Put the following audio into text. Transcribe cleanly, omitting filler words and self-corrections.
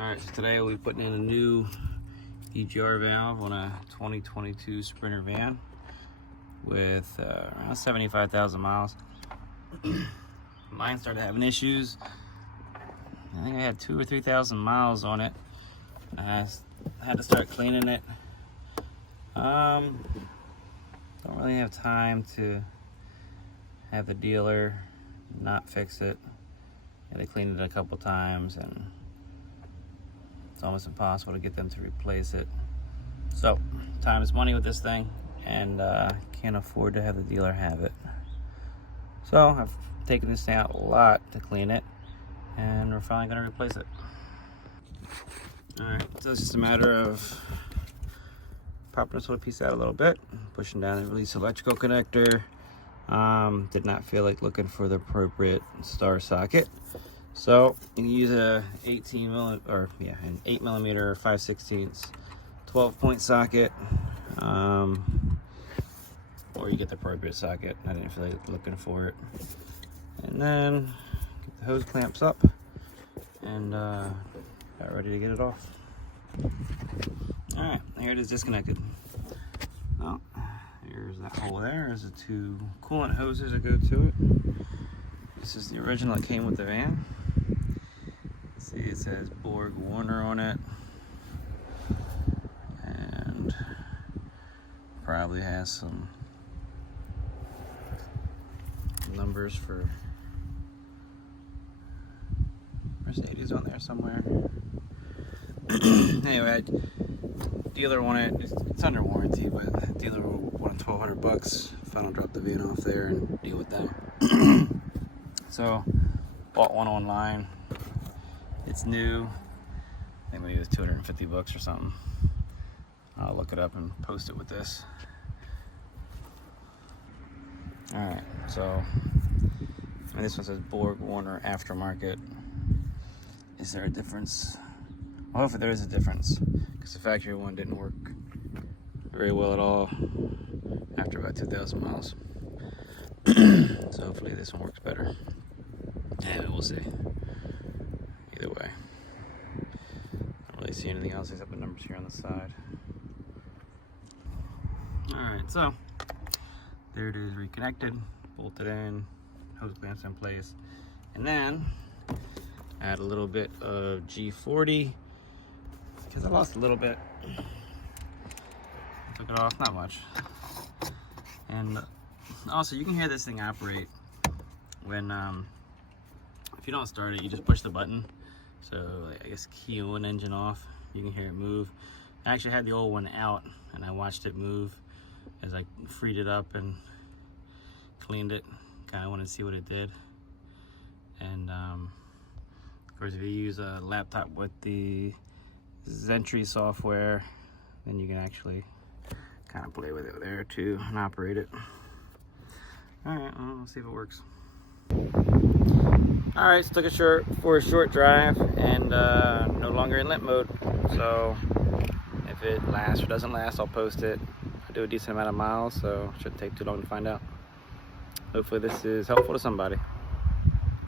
Alright, so today we'll be putting in a new EGR valve on a 2022 Sprinter van with around 75,000 miles. Mine started having issues. I think I had 2,000 or 3,000 miles on it. I had to start cleaning it. Don't really have time to have the dealer not fix it. They cleaned it a couple times and it's almost impossible to get them to replace it. So, time is money with this thing, and can't afford to have the dealer have it. So, I've taken this thing out a lot to clean it, and we're finally going to replace it. Alright, so it's just a matter of popping this little piece out a little bit, pushing down the release electrical connector. Did not feel like looking for the appropriate star socket. So you can use an 8 millimeter 5/16 12-point socket, or you get the appropriate socket. I didn't feel like looking for it. And then get the hose clamps up and got ready to get it off. All right, here it is disconnected. Well, here's that hole there. There's the two coolant hoses that go to it. This is the original that came with the van. See, it says Borg Warner on it, and probably has some numbers for Mercedes on there somewhere. Anyway, dealer wanted, it's under warranty, but the dealer wanted $1,200 if I don't drop the van off there and deal with them. So bought one online. It's new. I think maybe it was $250 or something. I'll look it up and post it with this. Alright, so this one says Borg Warner aftermarket. Is there a difference? Well, hopefully there is a difference, because the factory one didn't work very well at all after about 2,000 miles. So hopefully this one works better. And we'll see. Either way. Don't really see anything else except the numbers here on the side. Alright, so there it is, reconnected, bolted in, hose clamps in place. And then add a little bit of G40 because I lost a little bit. Took it off, not much. And also you can hear this thing operate when if you don't start it, you just push the button. So I guess key one engine off, you can hear it move. I actually had the old one out and I watched it move as I freed it up and cleaned it. Kind of wanted to see what it did. And of course, if you use a laptop with the Zentry software, then you can actually kind of play with it there too and operate it. All right, well, let's see if it works. All right, so took a short drive and no longer in limp mode. So if it lasts or doesn't last, I'll post it. I do a decent amount of miles, so it shouldn't take too long to find out. Hopefully this is helpful to somebody.